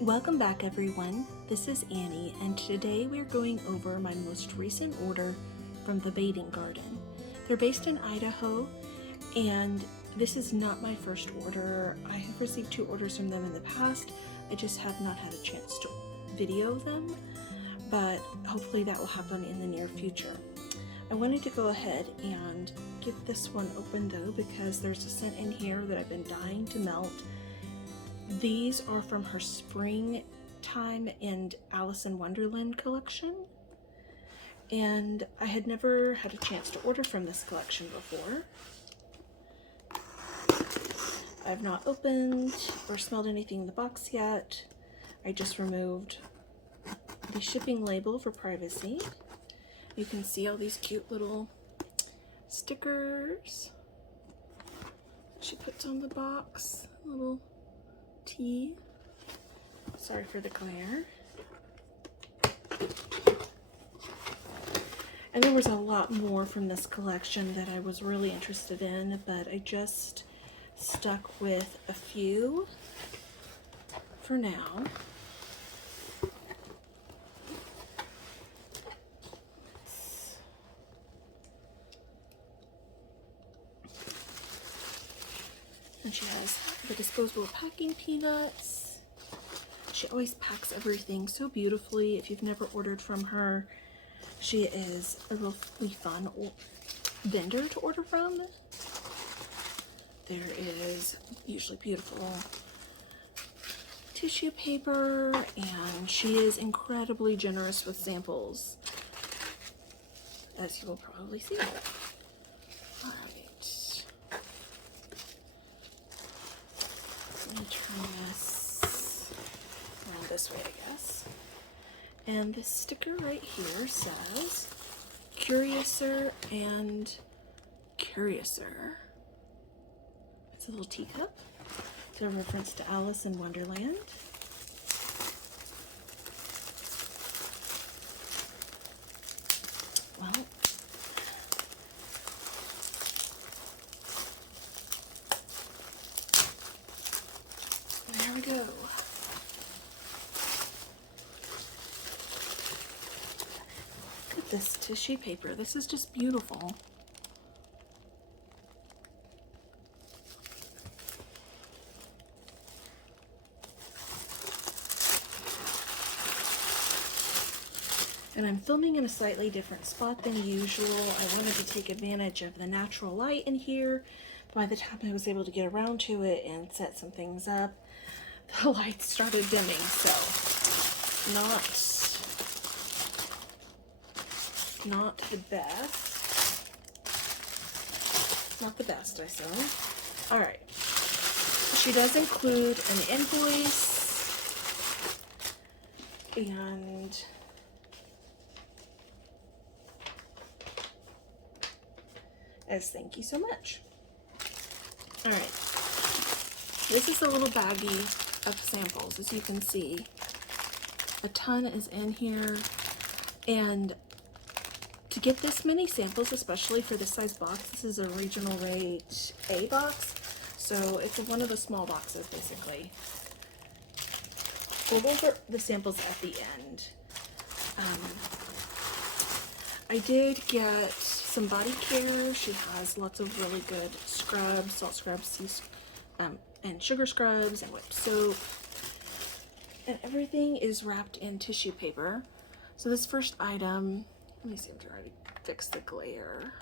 Welcome back everyone, this is Annie and today we're going over my most recent order from the Bathing Garden. They're based in Idaho and this is not my first order. I have received 2 orders from them in the past. I just have not had a chance to video them, but hopefully that will happen in the near future. I wanted to go ahead and get this one open though because there's a scent in here that I've been dying to melt. These are from her Springtime and Alice in Wonderland collection, and I had never had a chance to order from this collection before. I have not opened or smelled anything in the box yet. I just removed the shipping label for privacy. You can see all these cute little stickers she puts on the box. Little tea. Sorry for the glare. And there was a lot more from this collection that I was really interested in, but I just stuck with a few for now. And she has the disposable packing peanuts. She always packs everything so beautifully. If you've never ordered from her, she is a really fun vendor to order from. There is usually beautiful tissue paper, and she is incredibly generous with samples, as you will probably see. All right. Let me turn this around this way, I guess. And this sticker right here says Curiouser and Curiouser. It's a little teacup. It's a reference to Alice in Wonderland. Well, there we go. Look at this tissue paper. This is just beautiful. And I'm filming in a slightly different spot than usual. I wanted to take advantage of the natural light in here. By the time I was able to get around to it and set some things up, the lights started dimming, so not the best. Not the best, I say. All right. She does include an invoice and as thank you so much. All right. This is a little baggie of samples, as you can see. A ton is in here, and to get this many samples, especially for this size box, this is a regional rate A box, so it's one of the small boxes basically. We'll go over the samples at the end. I did get some body care. She has lots of really good scrubs, salt scrubs, and sugar scrubs, and whipped soap. And everything is wrapped in tissue paper. So this first item, let me see if I'm trying to fix the glare.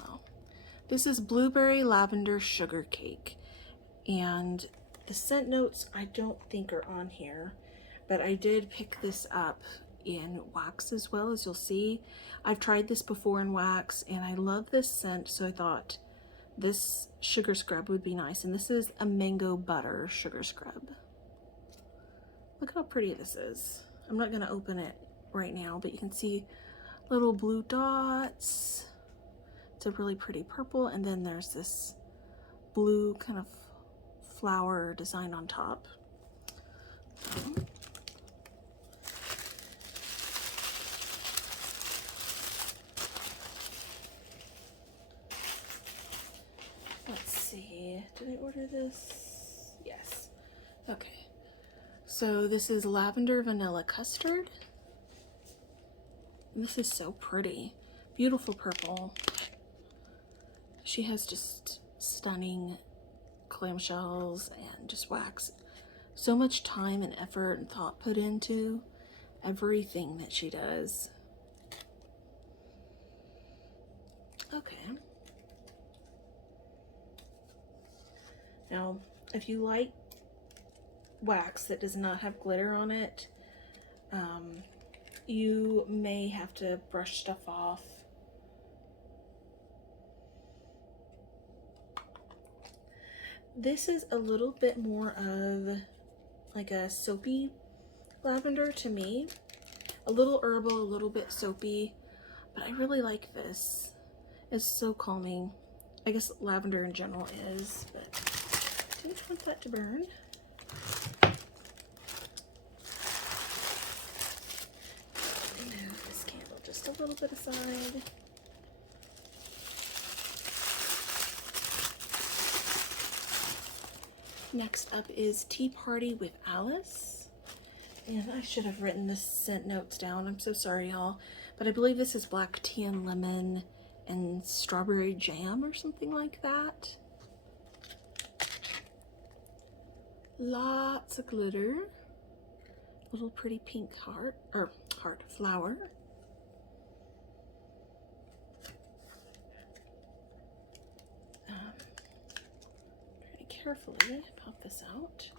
Oh, this is blueberry lavender sugar cake. And the scent notes I don't think are on here, but I did pick this up in wax as well, as you'll see. I've tried this before in wax and I love this scent, so I thought this sugar scrub would be nice. And this is a mango butter sugar scrub. Look how pretty this is. I'm not going to open it right now, but you can see little blue dots. It's a really pretty purple, and then there's this blue kind of flower design on top. Let's see, did I order this? Yes. Okay. So this is lavender vanilla custard. And this is so pretty. Beautiful purple. She has just stunning clamshells and just wax. So much time and effort and thought put into everything that she does. Okay. Now, if you like wax that does not have glitter on it, you may have to brush stuff off. This is a little bit more of like a soapy lavender to me. A little herbal, a little bit soapy, but I really like this. It's so calming. I guess lavender in general is, but I didn't want that to burn. Move this candle just a little bit aside. Next up is Tea Party with Alice. And I should have written the scent notes down. I'm so sorry, y'all. But I believe this is black tea and lemon and strawberry jam or something like that. Lots of glitter. Little pretty pink heart, or heart flower. Very carefully pop this out.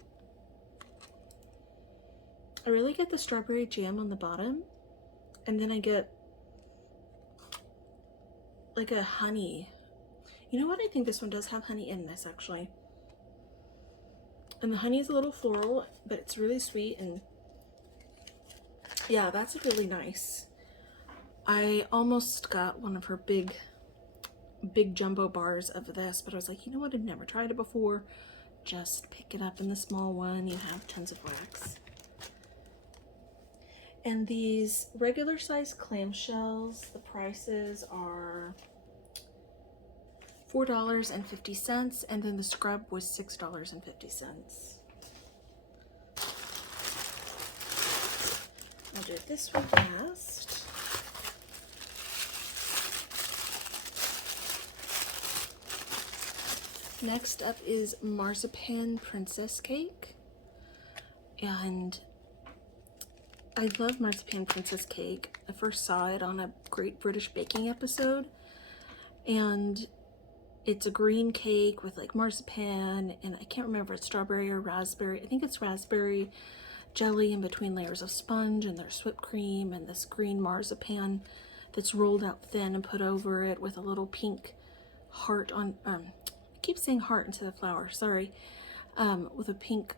I really get the strawberry jam on the bottom, and then I get like a honey. You know what? I think this one does have honey in this actually. And the honey is a little floral, but it's really sweet, and yeah, that's really nice. I almost got one of her big jumbo bars of this, but I was like, you know what? I've never tried it before. Just pick it up in the small one. You have tons of wax. And these regular size clamshells, the prices are $4.50, and then the scrub was $6.50. I'll do this one last. Next up is marzipan princess cake, and I love marzipan princess cake. I first saw it on a Great British Baking episode, and it's a green cake with like marzipan, and I can't remember if it's strawberry or raspberry. I think it's raspberry jelly in between layers of sponge, and there's whipped cream and this green marzipan that's rolled out thin and put over it with a little pink heart on, I keep saying heart instead of flower, sorry, with a pink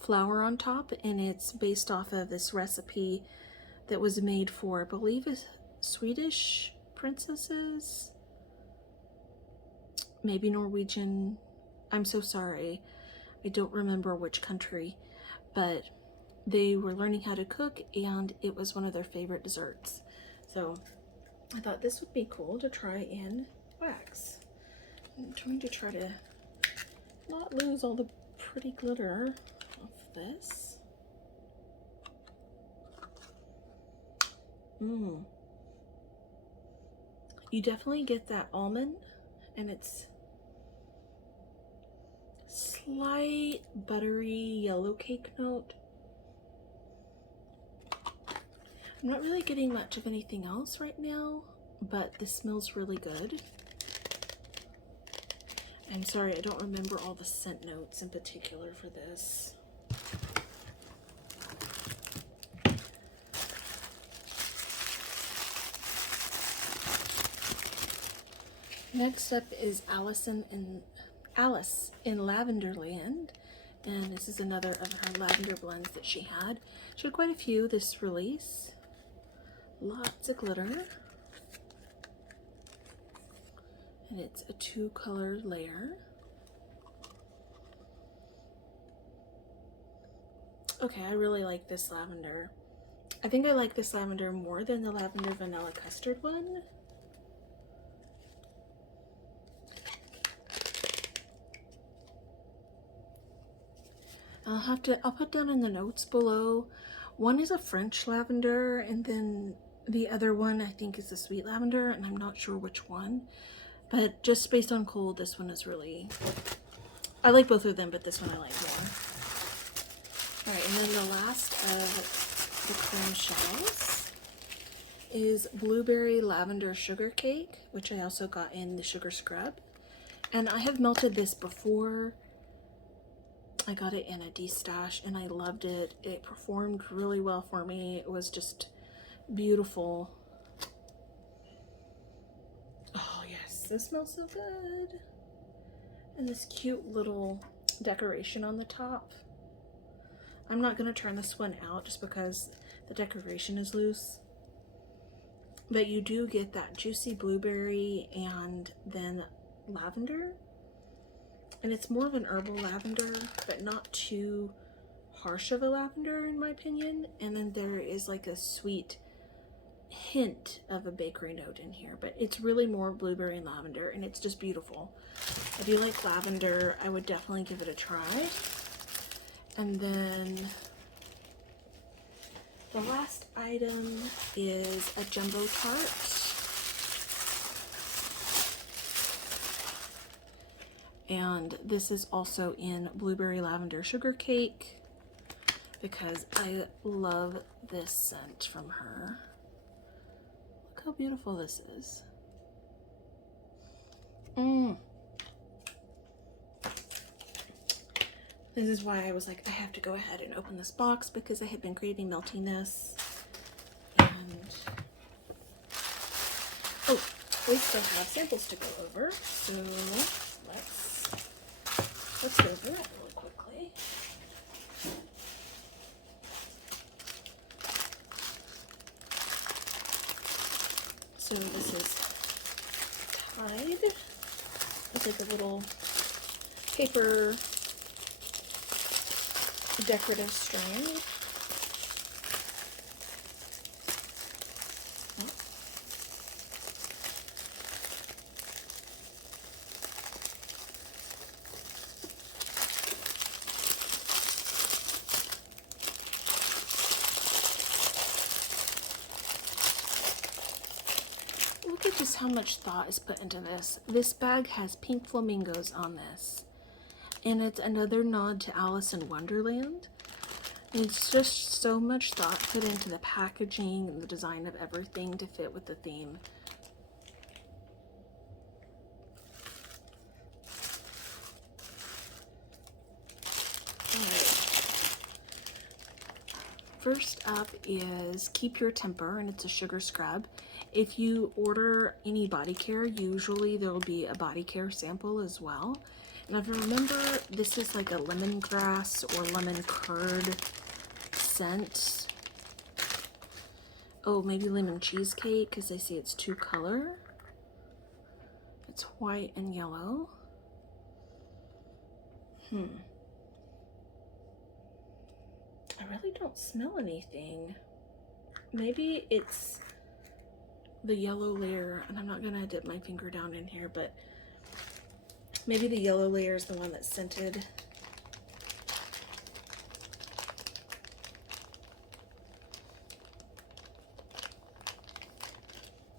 flower on top, and it's based off of this recipe that was made for, I believe, is Swedish princesses, maybe Norwegian. I'm so sorry, I don't remember which country, but they were learning how to cook, and it was one of their favorite desserts. So I thought this would be cool to try in wax. I'm trying to try to not lose all the pretty glitter of this. You definitely get that almond, and it's slight buttery yellow cake note. I'm not really getting much of anything else right now, but this smells really good. I'm sorry, I don't remember all the scent notes in particular for this. Next up is Alice in Lavenderland, and this is another of her lavender blends that she had. She had quite a few this release. Lots of glitter. And it's a 2-color layer. Okay, I really like this lavender. I think I like this lavender more than the lavender vanilla custard one. I'll put down in the notes below. One is a French lavender, and then the other one I think is a sweet lavender, and I'm not sure which one. But just based on cold, this one is really, I like both of them, but this one I like more. Alright, and then the last of the clamshells is Blueberry Lavender Sugar Cake, which I also got in the sugar scrub. And I have melted this before. I got it in a de-stash and I loved it. It performed really well for me. It was just beautiful. Oh yes, this smells so good. And this cute little decoration on the top. I'm not going to turn this one out just because the decoration is loose. But you do get that juicy blueberry and then lavender. And it's more of an herbal lavender, but not too harsh of a lavender in my opinion. And then there is like a sweet hint of a bakery note in here, but it's really more blueberry and lavender, and it's just beautiful. If you like lavender, I would definitely give it a try. And then the last item is a jumbo tart. And this is also in Blueberry Lavender Sugar Cake because I love this scent from her. Look how beautiful this is. This is why I was like, I have to go ahead and open this box because I had been craving meltiness. And oh, we still have samples to go over, so let's go over it really quickly. So this is tied with like a little paper decorative strand. Look at just how much thought is put into this. This bag has pink flamingos on this. And it's another nod to Alice in Wonderland. And it's just so much thought put into the packaging and the design of everything to fit with the theme. Alright. First up is Keep Your Temper, and it's a sugar scrub. If you order any body care, usually there will be a body care sample as well. And if I remember, this is like a lemongrass or lemon curd scent. Oh, maybe lemon cheesecake, because they say it's 2-color. It's white and yellow. I really don't smell anything. Maybe it's the yellow layer, and I'm not gonna dip my finger down in here, but maybe the yellow layer is the one that's scented.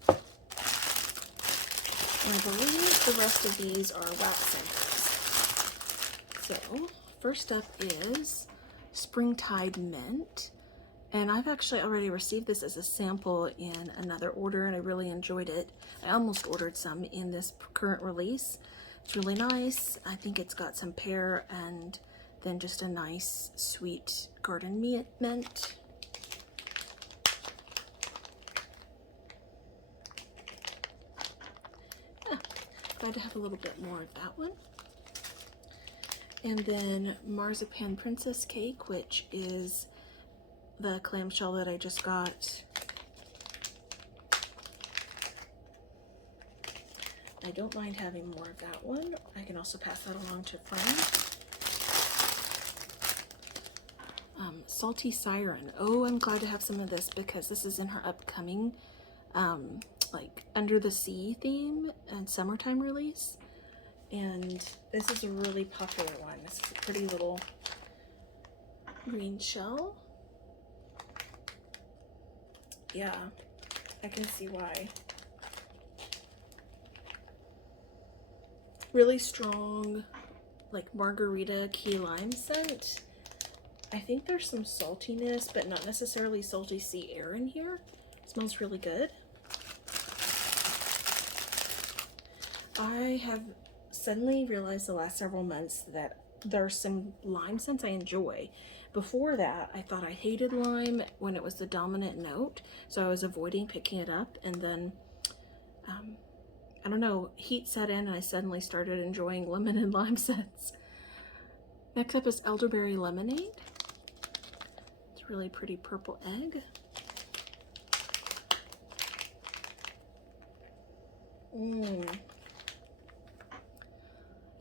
And I believe the rest of these are wax scenters. So, first up is Springtide Mint. And I've actually already received this as a sample in another order, and I really enjoyed it. I almost ordered some in this current release. It's really nice. I think it's got some pear and then just a nice sweet garden mint. Glad to have a little bit more of that one. And then Marzipan Princess Cake, which is the clamshell that I just got. I don't mind having more of that one. I can also pass that along to a friend. Salty Siren. Oh, I'm glad to have some of this because this is in her upcoming like Under the Sea theme and summertime release. And this is a really popular one. This is a pretty little green shell. Yeah, I can see why. Really strong, like margarita key lime scent. I think there's some saltiness, but not necessarily salty sea air in here. It smells really good. I have suddenly realized the last several months that there's some lime scents I enjoy. Before that, I thought I hated lime when it was the dominant note, so I was avoiding picking it up, and then I don't know, heat set in and I suddenly started enjoying lemon and lime scents. Next up is elderberry lemonade. It's a really pretty purple egg.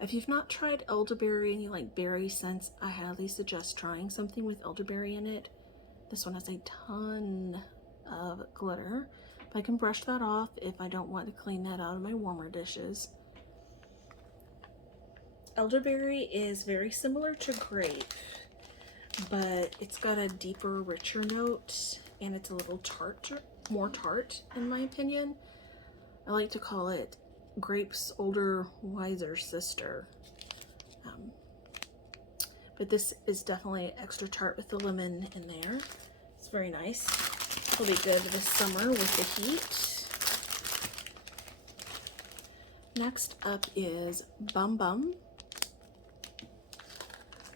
If you've not tried elderberry and you like berry scents, I highly suggest trying something with elderberry in it. This one has a ton of glitter. I can brush that off if I don't want to clean that out of my warmer dishes. Elderberry is very similar to grape, but it's got a deeper, richer note, and it's a little tart, more tart in my opinion. I like to call it grape's older, wiser sister. But this is definitely extra tart with the lemon in there. It's very nice. It'll be good this summer with the heat. Next up is Bum Bum,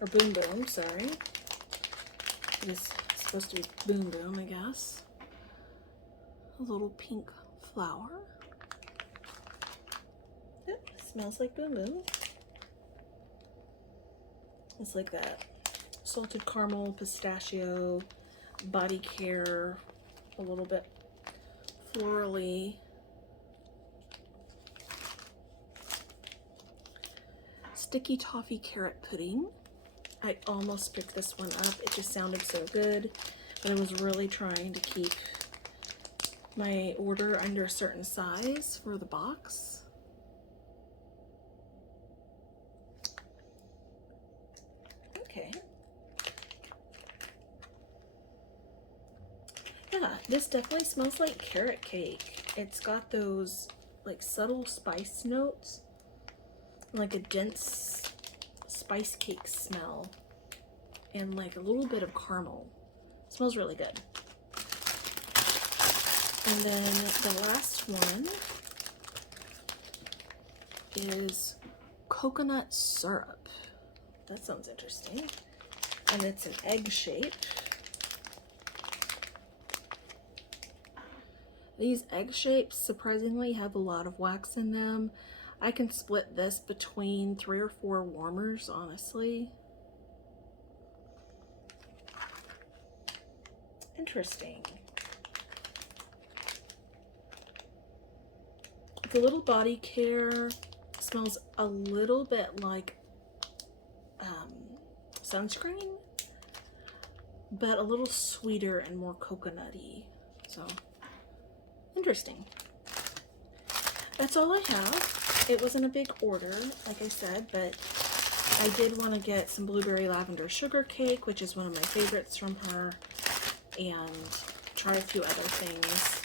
or Boom Boom, sorry. It is supposed to be Boom Boom, I guess. A little pink flower. Yep, smells like Boom Boom. It's like that salted caramel, pistachio, body care, a little bit florally. Sticky toffee carrot pudding. I almost picked this one up. It just sounded so good, but I was really trying to keep my order under a certain size for the box. Okay. Yeah, this definitely smells like carrot cake. It's got those like subtle spice notes, like a dense spice cake smell, and like a little bit of caramel. It smells really good. And then the last one is coconut syrup. That sounds interesting. And it's an egg shape. These egg shapes surprisingly have a lot of wax in them. I can split this between 3 or 4 warmers, honestly. Interesting. The little body care smells a little bit like sunscreen, but a little sweeter and more coconutty. So interesting. That's all I have. It wasn't a big order, like I said, but I did want to get some blueberry lavender sugar cake, which is one of my favorites from her, and try a few other things.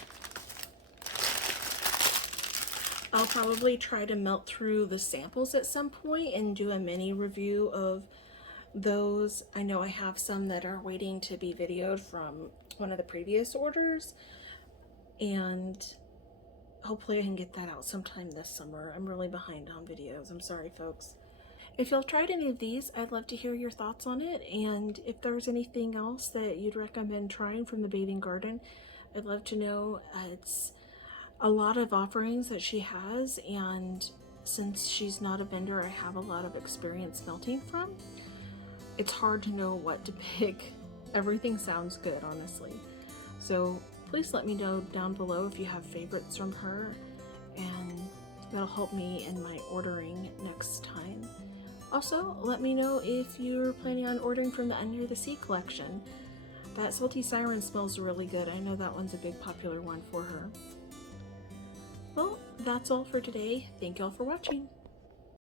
I'll probably try to melt through the samples at some point and do a mini review of those. I know I have some that are waiting to be videoed from one of the previous orders, and hopefully I can get that out sometime this summer. I'm really behind on videos. I'm sorry, folks. If you've tried any of these, I'd love to hear your thoughts on it, and if there's anything else that you'd recommend trying from the Bathing Garden, I'd love to know. It's a lot of offerings that she has, and since she's not a vendor I have a lot of experience melting from, it's hard to know what to pick. Everything sounds good, honestly. So please let me know down below if you have favorites from her, and that'll help me in my ordering next time. Also, let me know if you're planning on ordering from the Under the Sea collection. That Salty Siren smells really good. I know that one's a big popular one for her. Well, that's all for today. Thank y'all for watching.